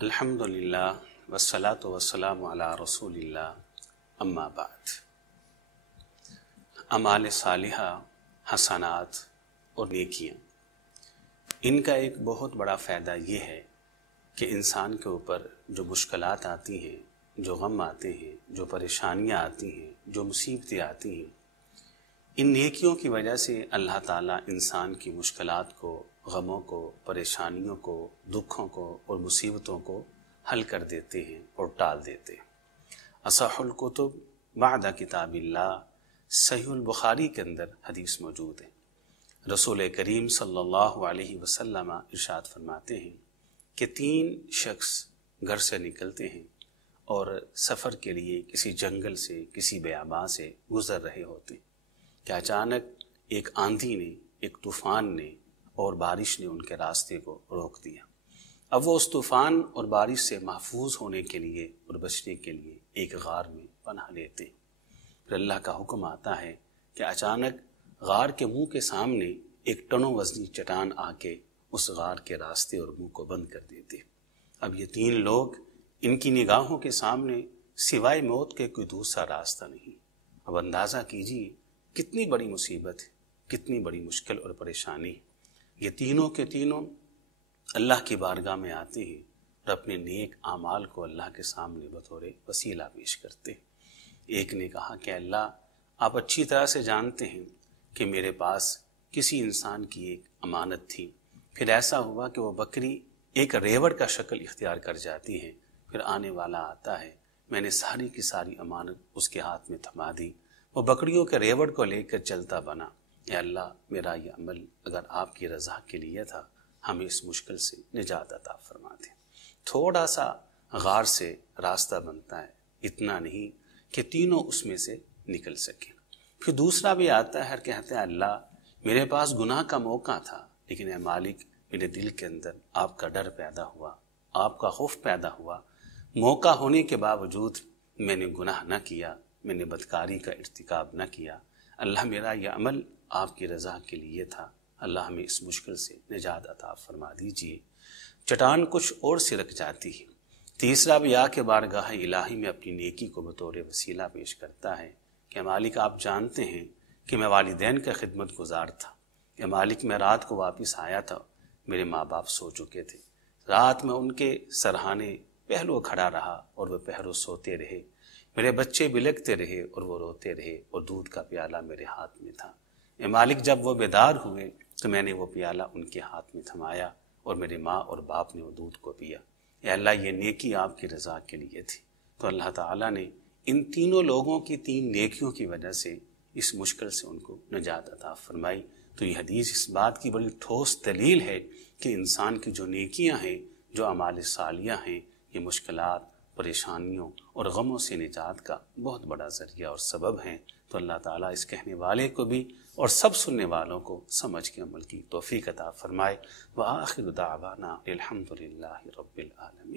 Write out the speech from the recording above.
الحمدللہ والصلاۃ والسلام علی رسول اللہ اما بعد۔ اعمال صالحہ، حسنات اور نیکیاں، ان کا ایک بہت بڑا فائدہ یہ ہے کہ انسان کے اوپر جو مشکلات آتی ہیں، جو غم آتے ہیں، جو پریشانیاں آتی ہیں، جو مصیبتیں آتی ہیں، ان نیکیوں کی وجہ سے اللہ تعالیٰ انسان کی مشکلات کو، غموں کو، پریشانیوں کو، دکھوں کو اور مصیبتوں کو حل کر دیتے ہیں اور ٹال دیتے ہیں۔ اصح الکتب بعد کتاب اللہ، صحیح البخاری کے اندر حدیث موجود ہے۔ رسول کریم صلی اللہ علیہ وسلم ارشاد فرماتے ہیں کہ 3 شخص گھر سے نکلتے ہیں اور سفر کے لیے کسی جنگل سے، کسی بیاباں سے گزر رہے ہوتے ہیں کہ اچانک ایک آندھی نے، ایک طوفان نے اور بارش نے ان کے راستے کو روک دیا۔ اب وہ اس طوفان اور بارش سے محفوظ ہونے کے لیے اور بچنے کے لیے ایک غار میں پناہ لیتے ہیں۔ پھر اللہ کا حکم آتا ہے کہ اچانک غار کے منہ کے سامنے ایک ٹنوں وزنی چٹان آ کے اس غار کے راستے اور منہ کو بند کر دیتے۔ اب یہ 3 لوگ، ان کی نگاہوں کے سامنے سوائے موت کے کوئی دوسرا راستہ نہیں۔ اب اندازہ کیجیے کتنی بڑی مصیبت ہے، کتنی بڑی مشکل اور پریشانی۔ یہ تینوں کے تینوں اللہ کی بارگاہ میں آتے ہیں اور اپنے نیک اعمال کو اللہ کے سامنے بطور وسیلہ پیش کرتے ہیں۔ ایک نے کہا کہ اللہ، آپ اچھی طرح سے جانتے ہیں کہ میرے پاس کسی انسان کی ایک امانت تھی، پھر ایسا ہوا کہ وہ بکری ایک ریوڑ کا شکل اختیار کر جاتی ہے، پھر آنے والا آتا ہے، میں نے ساری کی ساری امانت اس کے ہاتھ میں تھما دی، وہ بکریوں کے ریوڑ کو لے کر چلتا بنا۔ اے اللہ، میرا یہ عمل اگر آپ کی رضا کے لیے تھا، ہمیں اس مشکل سے نجات عطا فرما دیں۔ تھوڑا سا غار سے راستہ بنتا ہے، اتنا نہیں کہ تینوں اس میں سے نکل سکیں۔ پھر دوسرا بھی آتا ہے اور کہتا ہے اللہ، میرے پاس گناہ کا موقع تھا، لیکن اے مالک، میرے دل کے اندر آپ کا ڈر پیدا ہوا، آپ کا خوف پیدا ہوا، موقع ہونے کے باوجود میں نے گناہ نہ کیا، میں نے بدکاری کا ارتکاب نہ کیا۔ اللہ، میرا یہ عمل آپ کی رضا کے لیے تھا، اللہ ہمیں اس مشکل سے نجات عطا فرما دیجئے۔ چٹان کچھ اور سرک جاتی ہے۔ تیسرا بھی آ کے بارگاہ الہی میں اپنی نیکی کو بطور وسیلہ پیش کرتا ہے کہ مالک، آپ جانتے ہیں کہ میں والدین کا خدمت گزار تھا، کہ مالک میں رات کو واپس آیا تھا، میرے ماں باپ سو چکے تھے، رات میں ان کے سرہانے پہلو کھڑا رہا اور وہ پہلو سوتے رہے، میرے بچے بلکتے رہے اور وہ روتے رہے، اور دودھ کا پیالہ میرے ہاتھ میں تھا۔ اے مالک، جب وہ بیدار ہوئے تو میں نے وہ پیالہ ان کے ہاتھ میں تھمایا اور میرے ماں اور باپ نے وہ دودھ کو پیا۔ اے اللہ، یہ نیکی آپ کی رضا کے لیے تھی۔ تو اللہ تعالیٰ نے ان تینوں لوگوں کی 3 نیکیوں کی وجہ سے اس مشکل سے ان کو نجات عطا فرمائی۔ تو یہ حدیث اس بات کی بڑی ٹھوس دلیل ہے کہ انسان کی جو نیکیاں ہیں، جو اعمال صالحہ ہیں، یہ مشکلات، پریشانیوں اور غموں سے نجات کا بہت بڑا ذریعہ اور سبب ہیں۔ تو اللہ تعالیٰ اس کہنے والے کو بھی اور سب سننے والوں کو سمجھ کے عمل کی توفیق عطا فرمائے۔ وآخر دعوانا الحمدللہ رب العالمین۔